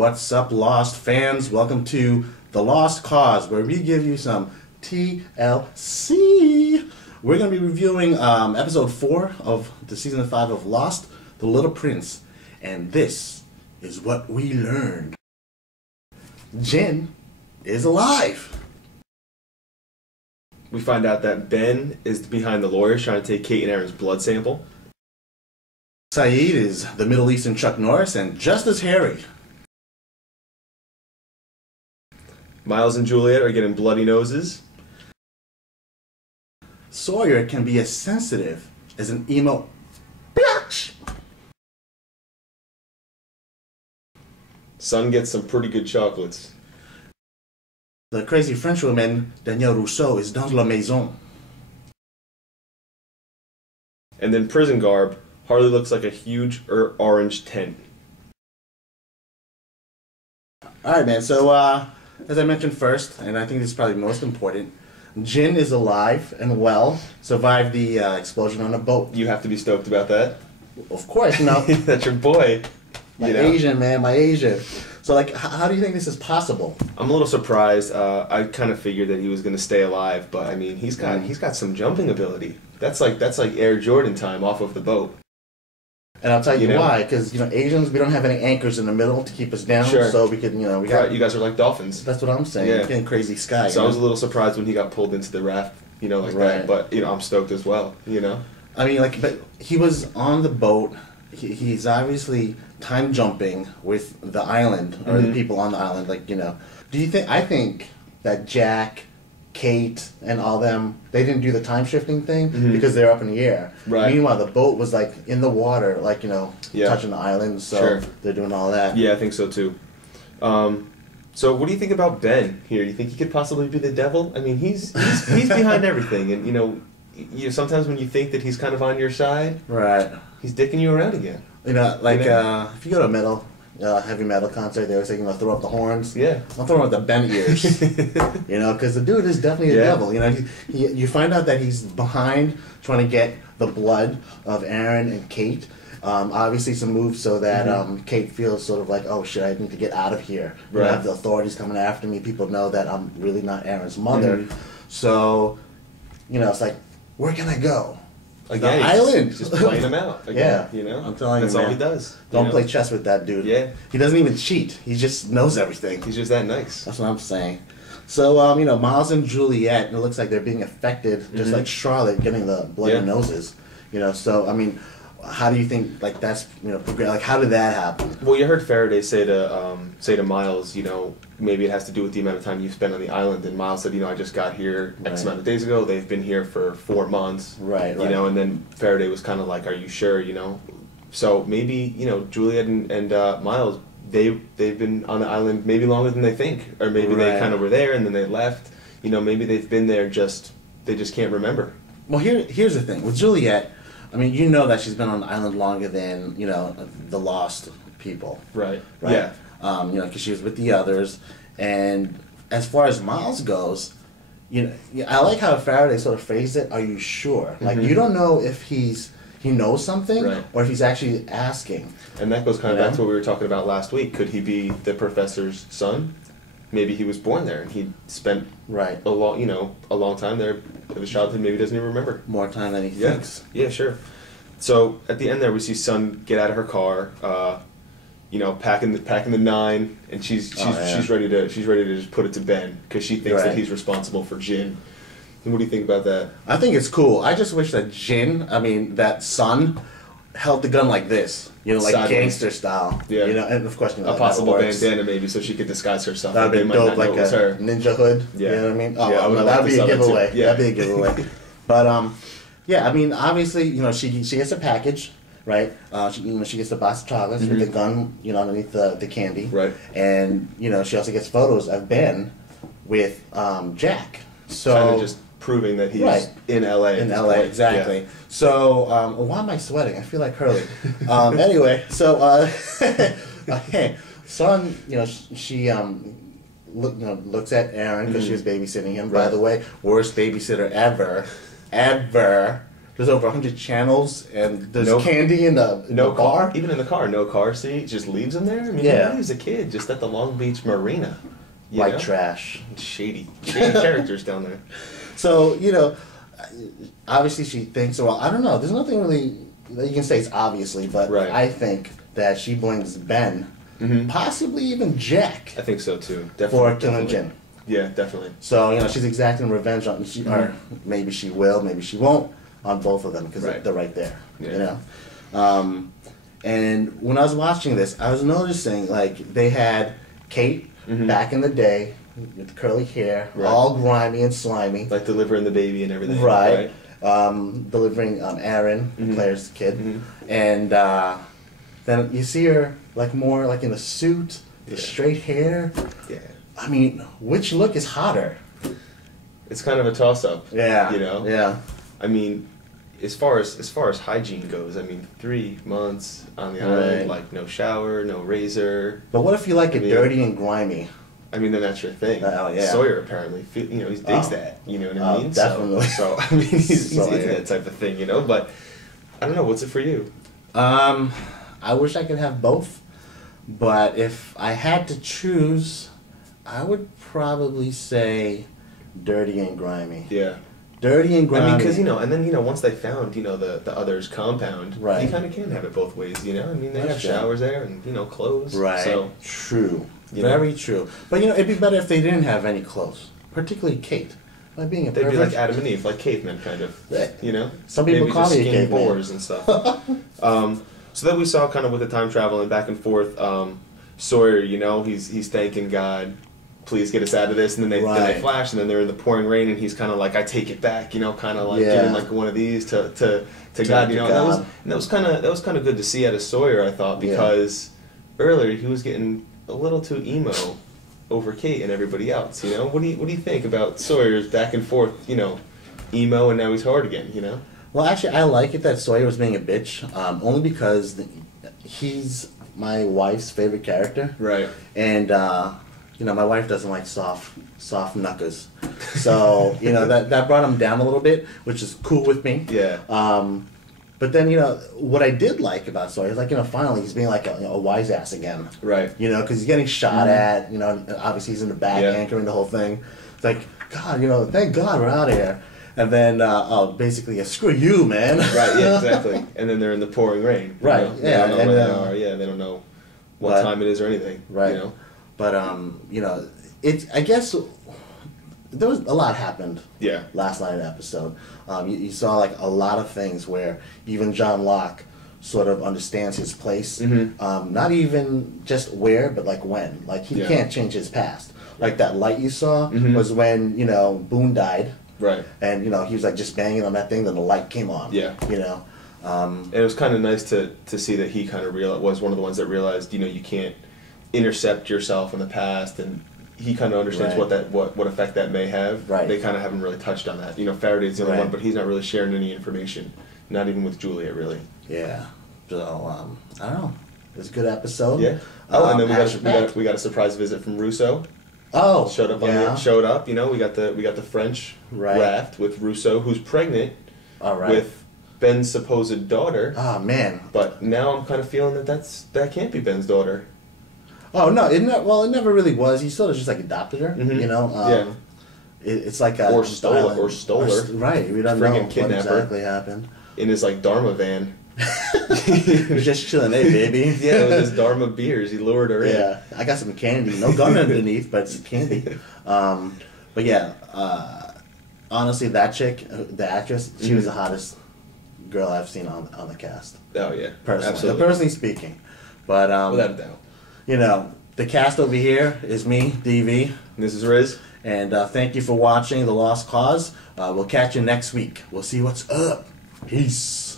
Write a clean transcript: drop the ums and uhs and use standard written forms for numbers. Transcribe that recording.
What's up, Lost fans? Welcome to The Lost Cause, where we give you some TLC. We're going to be reviewing episode 4 of the season 5 of Lost, The Little Prince. And this is what we learned. Jin is alive. We find out that Ben is behind the lawyers trying to take Kate and Aaron's blood sample. Saeed is the Middle Eastern Chuck Norris and just as hairy. Miles and Juliet are getting bloody noses. Sawyer can be as sensitive as an emo bitch. Sun gets some pretty good chocolates. The crazy Frenchwoman, Danielle Rousseau, is dans la maison. And then prison garb, Harley looks like a huge orange tent. Alright, man, so as I mentioned first, and I think this is probably most important, Jin is alive and well, survived the explosion on a boat. You have to be stoked about that. Of course, you know. That's your boy. My Asian, man, my Asian. So, like, how do you think this is possible? I'm a little surprised. I kind of figured that he was going to stay alive, but I mean, he's got some jumping ability. That's like Air Jordan time off of the boat. And I'll tell you why, because, you know, Asians, we don't have any anchors in the middle to keep us down, sure. So we could, you know, we got... Right, you guys are like dolphins. That's what I'm saying. Yeah. You're getting crazy sky. So I was a little surprised when he got pulled into the raft, like that. But, I'm stoked as well, I mean, like, but he was on the boat. He's obviously time jumping with the island, or the people on the island, Do you think... I think that Jack... Kate and all them, they didn't do the time shifting thing because they're up in the air. Right. Meanwhile, the boat was like in the water, touching the island, so they're doing all that. Yeah, I think so too. So what do you think about Ben here? Do you think he could possibly be the devil? I mean, he's behind everything, and you sometimes when you think that he's kind of on your side, right, he's dicking you around again. If you go to a heavy metal concert, they always say, throw up the horns. Yeah. I'll throw up the bent ears. Because the dude is definitely a devil. You find out that he's behind trying to get the blood of Aaron and Kate. Obviously some moves so that Kate feels sort of like, oh shit, I need to get out of here. Right. I have the authorities coming after me. People know that I'm really not Aaron's mother. So, it's like, where can I go? Again, the island. Just playing him out. Again, I'm telling that's you, all man. he does. Don't play chess with that dude. Yeah. He doesn't even cheat. He just knows everything. He's just that nice. That's what I'm saying. So, Miles and Juliet, it looks like they're being affected, just like Charlotte getting the bloody noses. So, I mean, how do you think, that's, how did that happen? Well, you heard Faraday say to Miles, maybe it has to do with the amount of time you've spent on the island. And Miles said, I just got here X amount of days ago. They've been here for 4 months. Right. And then Faraday was kind of like, are you sure, So maybe, Juliet and Miles, they've been on the island maybe longer than they think. Or maybe they kind of were there and then they left. Maybe they've been there they just can't remember. Well, here's the thing. With Juliet, I mean, that she's been on the island longer than, the lost people. Right. Yeah. Because she was with the others. And as far as Miles goes, I like how Faraday sort of phrased it, are you sure? Like, you don't know if he knows something or if he's actually asking. And that goes kind of back to what we were talking about last week. Could he be the professor's son? Maybe he was born there and he spent a long time there of his childhood. Maybe he doesn't even remember. More time than he thinks. Yeah, sure. So at the end there, we see Sun get out of her car, packing the 9, and she's ready to just put it to Ben because she thinks that he's responsible for Jin. And what do you think about that? I think it's cool. I just wish that that Sun held the gun like this, like sideways. Gangster style. Yeah. And of course, a possible bandana maybe so she could disguise herself. That'd be dope, like a her. ninja hood. Yeah. You know what I mean? Oh, yeah, no, that'd be a giveaway. Yeah. That'd be a giveaway. But I mean, obviously, she gets a package, right? She gets the box of chocolates with the gun, underneath the candy. Right. And she also gets photos of Ben with Jack. So kind of just proving that he's in LA. In LA, exactly. Yeah. So, why am I sweating? I feel like Hurley. Anyway, so, Sun, she looks at Aaron because she was babysitting him. By the way, worst babysitter ever. there's over 100 channels, and there's No- candy in the bar. Even in the car, no car seat, just leaves him there. I mean, Yeah. he was a kid just at the Long Beach Marina. You White know? trash. Shady characters down there. So, obviously she thinks, well, I don't know, there's nothing really that you can say it's obviously, but Right. I think that she blames Ben, Mhm. possibly even Jack, I think so too. for Definitely. killing definitely. Jim. Yeah, definitely. So, she's exacting revenge on, or maybe she will, maybe she won't, on both of them, because Right. they're right there, Yeah. And when I was watching this, I was noticing, like, they had Kate Mhm. back in the day, with curly hair, Right. all grimy and slimy. Like delivering the baby and everything. Right. Delivering Aaron, Mhm. Claire's kid. Mhm. And then you see her like more like in a suit, the Yeah. straight hair. Yeah. I mean, which look is hotter? It's kind of a toss up. Yeah. You know? Yeah. I mean, as far as hygiene goes, I mean, 3 months on the island, Right. like no shower, no razor. But what if you like it Yeah. dirty and grimy? I mean, then that's your thing. Oh, yeah. Sawyer apparently, he digs Oh. that. You know what I Oh, mean? definitely. So I mean, he's Sawyer. into that type of thing, But I don't know. What's it for you? I wish I could have both, but if I had to choose, I would probably say dirty and grimy. Yeah. Dirty and grimy. I mean, because and then once they found the other's compound, Right. you kind of can have it both ways. I mean, they That's have true. showers there and clothes. Right. So True. You know? Very true. But it'd be better if they didn't have any clothes, particularly Kate. Like being a they'd be pervert. like Adam and Eve, like cavemen, kind of. Yeah. Some people Maybe call just me a skinny caveman. boars and stuff. So then we saw kind of with the time travel and back and forth. Sawyer, he's thanking God. Please get us out of this, and then they Right. flash, and then they're in the pouring rain, and he's kind of like, I take it back, kind of like Yeah. giving like one of these to God, to And God. that was kind of good to see out of Sawyer, I thought, Yeah. because earlier he was getting a little too emo over Kate and everybody else. What do you think about Sawyer's back and forth, emo, and now he's hard again, Well, actually, I like it that Sawyer was being a bitch, only because he's my wife's favorite character. Right. And, my wife doesn't like soft knuckers. So, that brought him down a little bit, which is cool with me. Yeah. But then, what I did like about Sawyer is like, finally he's being like a wise ass again. Right. Because he's getting shot at, obviously he's in the back Yeah. anchoring the whole thing. It's like, God, thank God we're out of here. And then, basically, screw you, man. Right, yeah, exactly. And then they're in the pouring rain. Right, They yeah, don't know and, where they are. Yeah, they don't know what but- time it is or anything. Right. But, I guess there was a lot happened Yeah. last night episode. You saw like a lot of things where even John Locke sort of understands his place. Mhm. Not even just where, but like when. Like he Yeah. can't change his past. Like that light you saw Mhm. was when Boone died, Right. and he was like just banging on that thing, then the light came on. Yeah. Um, And it was kind of nice to see that he kind of was one of the ones that realized, you can't intercept yourself in the past, and he kind of understands Right. what effect that may have. Right. They kind of haven't really touched on that. Faraday's the only Right. one, but he's not really sharing any information, not even with Juliet, really. yeah. So I don't know. It was a good episode. Yeah. Oh, and then action-packed. we got a surprise visit from Russo. Oh, Showed up yeah. showed up. We got the French Right. raft with Russo, who's pregnant All right. with Ben's supposed daughter. Oh man. But now I'm kind of feeling that can't be Ben's daughter. Oh no! It never really was. He sort of just like adopted her. Mhm. Yeah. It's like a Or stole her. Right. We don't Friggin' know what kidnapper. exactly happened. In his like Dharma van. He was just chilling, hey baby. Yeah, with his Dharma beers, he lured her in. Yeah, I got some candy. No gun underneath, but it's candy. But yeah, honestly, that chick, the actress, she was the hottest girl I've seen on the cast. Oh yeah, Personally, absolutely, personally speaking. But without a doubt. The cast over here is me, DV, And this is Riz. and thank you for watching The Lost Cause. We'll catch you next week. We'll see what's up. Peace.